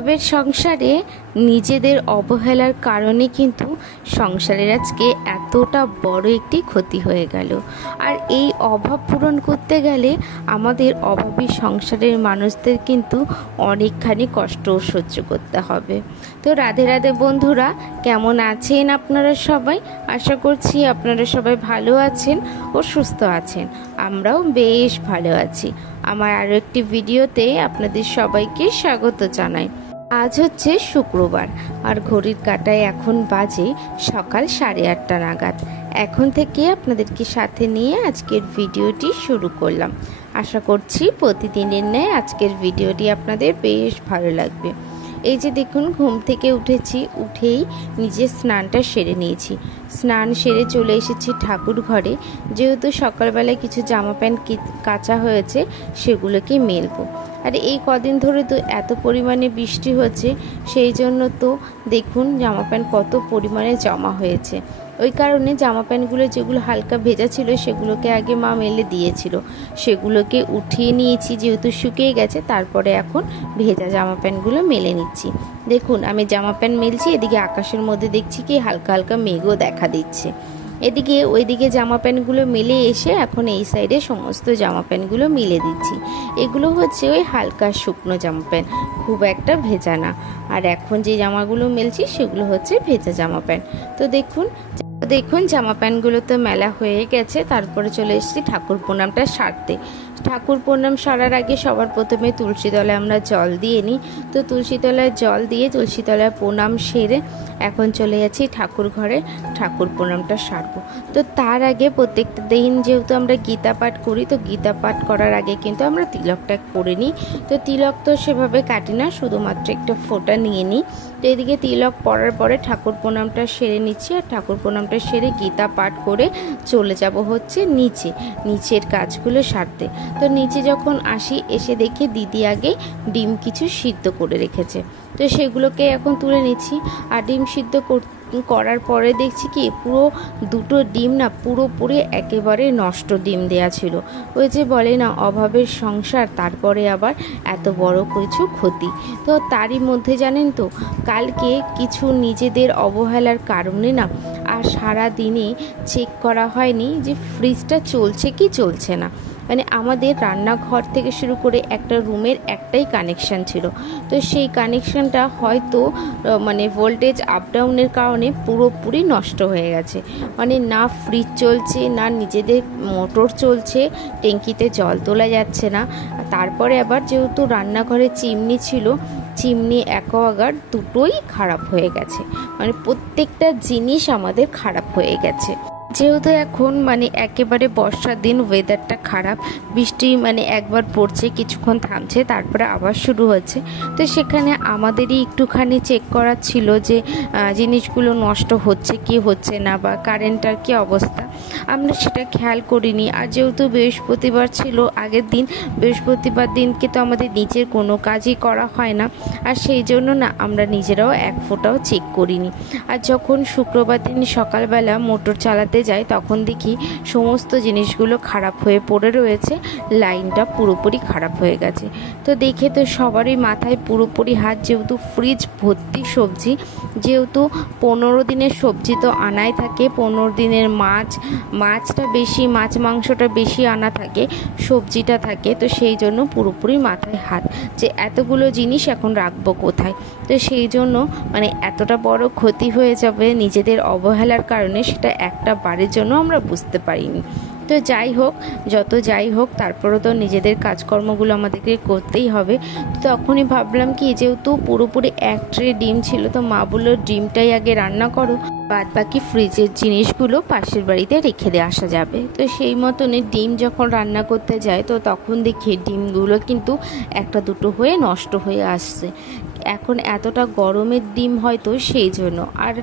অভাবের সংসারে নিজেদের অবহেলার কারণে কিন্তু সংসারের আজকে এতটা বড় একটি ক্ষতি হয়ে গেল। আর এই অভাব পূরণ করতে গেলে আমাদের অভাবী সংসারের মানুষদের কিন্তু অনেকখানি কষ্টও সহ্য করতে হবে। তো রাধে রাধে বন্ধুরা, কেমন আছেন আপনারা সবাই? আশা করছি আপনারা সবাই ভালো আছেন ও সুস্থ আছেন। আমরাও বেশ ভালো আছি। আমার আরও একটি ভিডিওতে আপনাদের সবাইকে স্বাগত জানাই। আজ হচ্ছে শুক্রবার আর ঘড়ির কাঁটায় এখন বাজে সকাল 8:30 নাগাদ। এখন থেকে আপনাদেরকে সাথে নিয়ে আজকের ভিডিওটি শুরু করলাম। আশা করছি প্রতিদিনের ন্যায় আজকের ভিডিওটি আপনাদের বেশ ভালো লাগবে। এই যে দেখুন, ঘুম থেকে উঠেছি, উঠেই নিজের স্নানটা সেরে নিয়েছি। স্নান সেরে চলে এসেছি ঠাকুর ঘরে। যেহেতু সকালবেলায় কিছু জামা প্যান্ট কাচা হয়েছে, সেগুলোকে মেলবো। আর এই কদিন ধরে তো এত পরিমাণে বৃষ্টি হচ্ছে, সেই জন্য তো দেখুন জামা প্যান্ট কত পরিমাণে জমা হয়েছে। ওই কারণে জামা প্যান্টগুলো যেগুলো হালকা ভেজা ছিল সেগুলোকে আগে মা মেলে দিয়েছিল, সেগুলোকে উঠিয়ে নিয়েছি। যেহেতু শুকিয়ে গেছে, তারপরে এখন ভেজা জামা প্যান্টগুলো মেলে নিচ্ছি। দেখুন আমি জামা প্যান্ট মেলছি, এদিকে আকাশের মধ্যে দেখছি কি হালকা হালকা মেঘও দেখা দিচ্ছে। এদিকে ওইদিকে জামা প্যান্টগুলো মেলে এসে এখন এই সাইডে সমস্ত জামা প্যান্টগুলো মিলে দিচ্ছি। এগুলো হচ্ছে ওই হালকা শুকনো জামা প্যান্ট, খুব একটা ভেজা না। আর এখন যে জামাগুলো মেলছি সেগুলো হচ্ছে ভেজা জামা প্যান্ট। তো দেখুন জামা প্যান্টগুলো তো মেলা হয়ে গেছে। তারপরে চলে এসেছি ঠাকুর প্রণামটা সারতে। ঠাকুর প্রণাম সারার আগে সবার প্রথমে তুলসী তলায় আমরা জল দিয়ে নিই। তো তুলসী তলায় জল দিয়ে তুলসী তলায় প্রণাম সেরে এখন চলে যাচ্ছি ঠাকুর ঘরে, ঠাকুর প্রণামটা সারবো। তো তার আগে প্রত্যেকটা দিন যেহেতু আমরা গীতা পাঠ করি, তো গীতা পাঠ করার আগে কিন্তু আমরা তিলকটা করে নিই। তো তিলক তো সেভাবে কাটি না, শুধুমাত্র একটা ফোঁটা নিয়ে নিই। তো এদিকে তিলক পরার পরে ঠাকুর প্রণামটা সেরে নিচ্ছি। আর ঠাকুর প্রণামটা সেরে গীতা পাঠ করে চলে যাব হচ্ছে নিচের কাজগুলো সারতে। তো নিচে যখন আসি, এসে দেখি দিদি আগে ডিম কিছু সিদ্ধ করে রেখেছে, তো সেগুলোকে এখন তুলে নিচ্ছি। আর ডিম সিদ্ধ করার পরে দেখছি কি পুরো দুটো ডিম না পুরোপুরি একেবারে নষ্ট ডিম দেয়া ছিল। ওই যে বলে না অভাবের সংসার, তারপরে আবার এত বড় কিছু ক্ষতি। তো তারই মধ্যে জানেন তো, কালকে কিছু নিজেদের অবহেলার কারণে না আর সারা দিনে চেক করা হয়নি যে ফ্রিজটা চলছে কি চলছে না। মানে আমাদের রান্নাঘর থেকে শুরু করে একটা রুমের একটাই কানেকশান ছিল, তো সেই কানেকশানটা হয়তো মানে ভোল্টেজ আপ ডাউনের কারণে পুরোপুরি নষ্ট হয়ে গেছে। মানে না ফ্রিজ চলছে, না নিজেদের মোটর চলছে, ট্যাঙ্কিতে জল তোলা যাচ্ছে না। তারপরে আবার যেহেতু রান্নাঘরে চিমনি ছিল, চিমনি অ্যাকোয়াগার্ড দুটোই খারাপ হয়ে গেছে। মানে প্রত্যেকটা জিনিস আমাদের খারাপ হয়ে গেছে। যেহেতু এখন মানে একেবারে বর্ষার দিন, ওয়েদারটা খারাপ, বৃষ্টি মানে একবার পড়ছে, কিছুক্ষণ থামছে, তারপরে আবার শুরু হচ্ছে। তো সেখানে আমাদেরই একটুখানি চেক করা ছিল যে জিনিসগুলো নষ্ট হচ্ছে কি হচ্ছে না, বা কারেন্টটার কি অবস্থা, আমরা সেটা খেয়াল করিনি। আর যেহেতু বৃহস্পতিবার ছিল আগের দিন, বৃহস্পতিবার দিনকে তো আমাদের নিচের কোনো কাজই করা হয় না, আর সেই জন্য না আমরা নিজেরাও এক ফোঁটাও চেক করিনি। আর যখন শুক্রবার দিন সকালবেলা মোটর চালাতে যাই, তখন দেখি সমস্ত জিনিসগুলো খারাপ হয়ে পড়ে রয়েছে, লাইনটা পুরোপুরি খারাপ হয়ে গেছে। তো দেখে তো সবারই মাথায় পুরোপুরি হাত, যেহেতু ফ্রিজ ভর্তি সবজি, যেহেতু 15 দিনের সবজি তো আনাই থাকে, 15 দিনের মাছটা বেশি, মাছ মাংসটা বেশি আনা থাকে, সবজিটা থাকে, তো সেই জন্য পুরোপুরি মাথায় হাত যে এতগুলো জিনিস এখন রাখবো কোথায়। তো সেই জন্য মানে এতটা বড় ক্ষতি হয়ে যাবে নিজেদের অবহেলার কারণে, সেটা একটা বারের জন্য আমরা বুঝতে পারিনি। তো যাই হোক তারপরেও তো নিজেদের কাজকর্মগুলো আমাদেরকে করতেই হবে। তখনই ভাবলাম কি, যেহেতু পুরোপুরি এক ট্রে ডিম ছিল, তো মা বললো ডিমটাই আগে রান্না করো, বাদ বাকি ফ্রিজের জিনিসগুলো পাশের বাড়িতে রেখে দিয়ে আসা যাবে। তো সেই মতনই ডিম যখন রান্না করতে যায়, তো তখন দেখি ডিমগুলো কিন্তু একটা দুটো হয়ে নষ্ট হয়ে আসছে। এখন এতটা গরমের ডিম হয়তো সেই জন্য, আর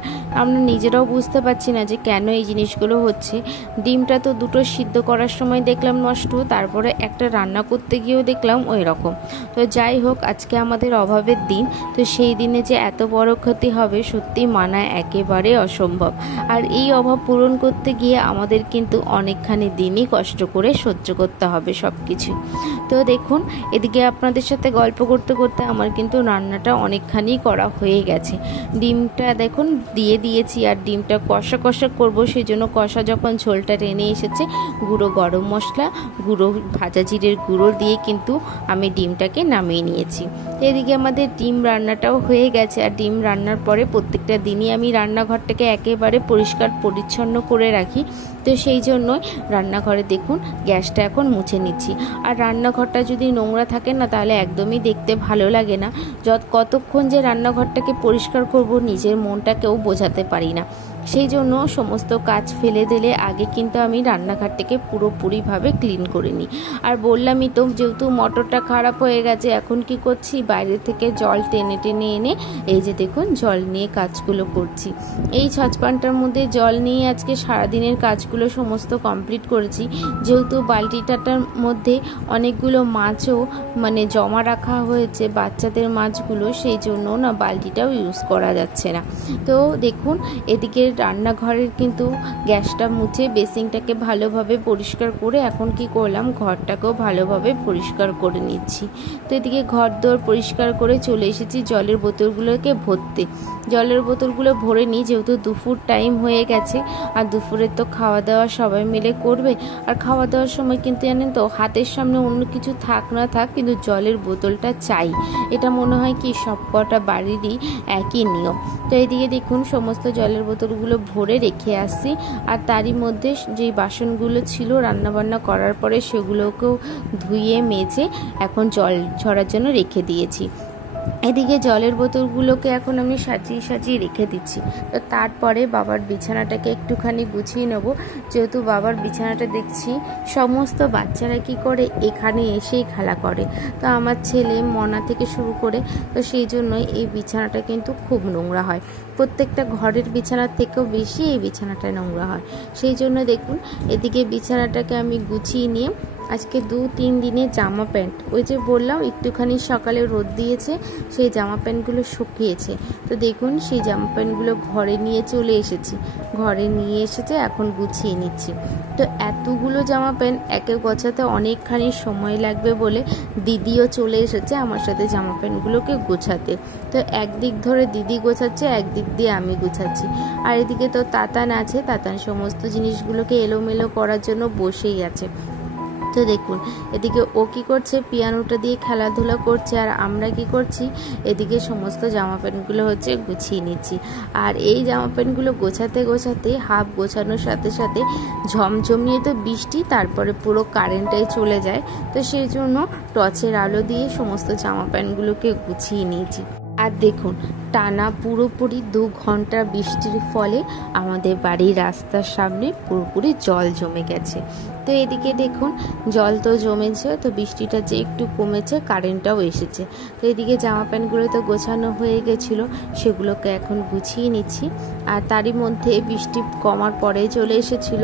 আমরা নিজেরাও বুঝতে পারছি না যে কেন এই জিনিসগুলো হচ্ছে। ডিমটা তো দুটো সিদ্ধ করার সময় দেখলাম নষ্ট, তারপরে একটা রান্না করতে গিয়েও দেখলাম ওই রকম। তো যাই হোক, আজকে আমাদের অভাবের দিন, তো সেই দিনে যে এত বড় ক্ষতি হবে সত্যি মানা একেবারে অসম্ভব। আর এই অভাব পূরণ করতে গিয়ে আমাদের কিন্তু অনেকখানি দিনই কষ্ট করে সহ্য করতে হবে সব কিছু। তো দেখুন, এদিকে আপনাদের সাথে গল্প করতে করতে আমার কিন্তু রান্নাটা রান্নাটা অনেকখানি করা হয়ে গেছে। ডিমটা দেখুন দিয়ে দিয়েছি, আর ডিমটা কষা কষা করবো, সেই জন্য কষা যখন ঝোলটা টেনে এসেছে গুঁড়ো গরম মশলা, গুঁড়ো ভাজা জিরের গুঁড়ো দিয়ে কিন্তু আমি ডিমটাকে নামিয়ে নিয়েছি। এদিকে আমাদের ডিম রান্নাটাও হয়ে গেছে। আর ডিম রান্নার পরে প্রত্যেকটা দিনই আমি রান্নাঘরটাকে একেবারে পরিষ্কার পরিচ্ছন্ন করে রাখি, তো সেই জন্যই রান্নাঘরে দেখুন গ্যাসটা এখন মুছে নিচ্ছি। আর রান্নাঘরটা যদি নোংরা থাকে না তাহলে একদমই দেখতে ভালো লাগে না। কতক্ষণ যে রান্নাঘরটাকে পরিষ্কার করব নিজের মনটাকেও বোঝাতে পারি না। সেই জন্য সমস্ত কাজ ফেলে দিলে আগে কিন্তু আমি রান্নাঘরটাকে পুরোপুরিভাবে ক্লিন করে নিই। আর বললামই তো, যেহেতু মোটরটা খারাপ হয়ে গেছে, এখন কি করছি, বাইরে থেকে জল টেনে টেনে এনে এই যে দেখুন জল নিয়ে কাজগুলো করছি। এই সচপ্যানটার মধ্যে জল নিয়ে আজকে সারাদিনের কাজগুলো সমস্ত কমপ্লিট করেছি। যেহেতু বালতিটার মধ্যে অনেকগুলো মাছও মানে জমা রাখা হয়েছে, বাচ্চাদের মাছগুলো, সেই জন্য না বালতিটাও ইউজ করা যাচ্ছে না। তো দেখুন এদিকে রান্নাঘরের কিন্তু গ্যাসটা মুছে বেসিনটাকে ভালোভাবে পরিষ্কার করে এখন কি করলাম, ঘরটাকেও ভালোভাবে পরিষ্কার করে নিচ্ছি। তো এদিকে ঘর দোর পরিষ্কার করে চলে এসেছি জলের বোতলগুলোকে ভরতে। জলের বোতলগুলো ভরে নিই, যেহেতু দুপুর টাইম হয়ে গেছে, আর দুপুরে তো খাওয়া দাওয়া সবাই মিলে করবে। আর খাওয়া দাওয়ার সময় কিন্তু জানেন তো, হাতের সামনে অন্য কিছু থাক না থাক কিন্তু জলের বোতলটা চাই। এটা মনে হয় কি সব কটা বাড়িরই একই নিয়ম। তো এদিকে দেখুন সমস্ত জলের বোতলগুলো ভরে রেখে আসছি। আর তারই মধ্যে যেই বাসনগুলো ছিল রান্নাবান্না করার পরে সেগুলোকেও ধুয়ে মেজে এখন জল ঝরার জন্য রেখে দিয়েছি। এদিকে জলের বোতলগুলোকে এখন আমি সাজিয়ে সাজিয়ে রেখে দিচ্ছি। তো তারপরে বাবার বিছানাটাকে একটুখানি গুছিয়ে নেব, যেহেতু বাবার বিছানাটা দেখছি সমস্ত বাচ্চারা কি করে এখানে এসেই খেলা করে। তো আমার ছেলে মনা থেকে শুরু করে, তো সেই জন্যই এই বিছানাটা কিন্তু খুব নোংরা হয়। প্রত্যেকটা ঘরের বিছানার থেকেও বেশি এই বিছানাটা নোংরা হয়। সেই জন্য দেখুন এদিকে বিছানাটাকে আমি গুছিয়ে নিয়ে আজকে 2-3 দিনের জামা প্যান্ট, ওই যে বললাম একটুখানি সকালে রোদ দিয়েছে, সেই জামা প্যান্টগুলো শুকিয়েছে। তো দেখুন সেই জামা প্যান্টগুলো ঘরে নিয়ে চলে এসেছি, ঘরে নিয়ে এসেছে এখন গুছিয়ে নিচ্ছি। তো এতগুলো জামা প্যান্ট একে গোছাতে অনেকখানি সময় লাগবে বলে দিদিও চলে এসেছে আমার সাথে জামা প্যান্টগুলোকে গোছাতে। তো একদিক ধরে দিদি গোছাচ্ছে, একদিক দিয়ে আমি গোছাচ্ছি। আর এদিকে তো তাতান আছে, তাতান সমস্ত জিনিসগুলোকে এলোমেলো করার জন্য বসেই আছে। তো দেখুন এদিকে ও কি করছে, পিয়ানোটা দিয়ে খেলাধুলা করছে, আর আমরা কি করছি, এদিকে সমস্ত জামা প্যান্টগুলো হচ্ছে গুছিয়ে নিচ্ছি। আর এই জামা প্যান্টগুলো গোছাতে গোছাতে হাফ গোছানোর সাথে সাথে ঝমঝমিয়ে তো বৃষ্টি, তারপরে পুরো কারেন্টটাই চলে যায়। তো সেই জন্য টর্চের আলো দিয়ে সমস্ত জামা প্যান্টগুলোকে গুছিয়ে নিয়েছি। আর দেখুন টানা পুরোপুরি 2 ঘন্টা বৃষ্টির ফলে আমাদের বাড়ির রাস্তার সামনে পুরোপুরি জল জমে গেছে। তো এদিকে দেখুন জল তো জমেছে, তো বৃষ্টিটা যে একটু কমেছে, কারেন্টটাও এসেছে। তো এদিকে জামা প্যান্টগুলো তো গোছানো হয়ে গেছিলো, সেগুলোকে এখন গুছিয়ে নিচ্ছি। আর তারই মধ্যে বৃষ্টি কমার পরে চলে এসেছিল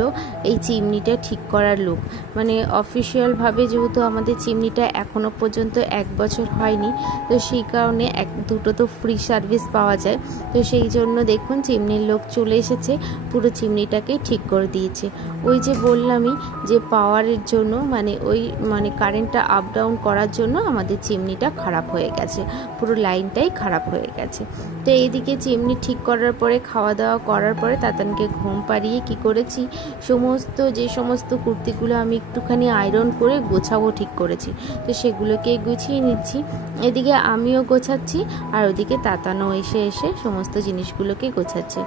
এই চিমনিটা ঠিক করার লোক। মানে অফিসিয়ালভাবে যেহেতু আমাদের চিমনিটা এখনও পর্যন্ত 1 বছর হয়নি, তো সেই কারণে দুটো তো ফ্রি সার্ভিস পাওয়া যায়। তো সেই জন্য দেখুন চিমনির লোক চলে এসেছে, পুরো চিমনিটাকে ঠিক করে দিয়েছে। ওই যে বললামই যে পাওয়ারের জন্য মানে কারেন্টটা আপ ডাউন করার জন্য আমাদের চিমনিটা খারাপ হয়ে গেছে, পুরো লাইনটাই খারাপ হয়ে গেছে। তো এইদিকে চিমনি ঠিক করার পরে খাওয়া দাওয়া করার পরে তাতানকে ঘুম পাড়িয়ে কি করেছি, যে সমস্ত কুর্তিগুলো আমি একটুখানি আয়রন করে গোছাবো ঠিক করেছি, তো সেগুলোকে গুছিয়ে নিচ্ছি। এদিকে আমিও গোছাচ্ছি, আর ওদিকে তাতানো এসে সমস্ত জিনিসগুলোকে গোছাচ্ছে।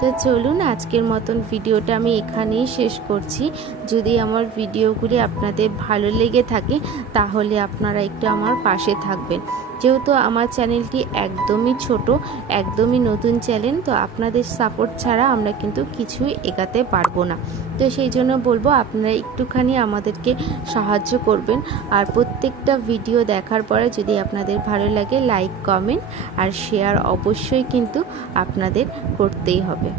তো চলুন আজকের মতন ভিডিওটা আমি এখানেই শেষ করছি। যদি আমার ভিডিওগুলি আপনাদের ভালো লেগে থাকে তাহলে আপনারা একটু আমার পাশে থাকবেন। যেহেতু আমার চ্যানেলটি একদমই ছোট, একদমই নতুন চ্যানেল, তো আপনাদের সাপোর্ট ছাড়া আমরা কিন্তু কিছুই এগাতে পারবো না। তো সেই জন্য বলবো আপনারা একটুখানি আমাদেরকে সাহায্য করবেন। আর প্রত্যেকটা ভিডিও দেখার পরে যদি আপনাদের ভালো লাগে লাইক, কমেন্ট আর শেয়ার অবশ্যই কিন্তু আপনাদের করতেই হবে।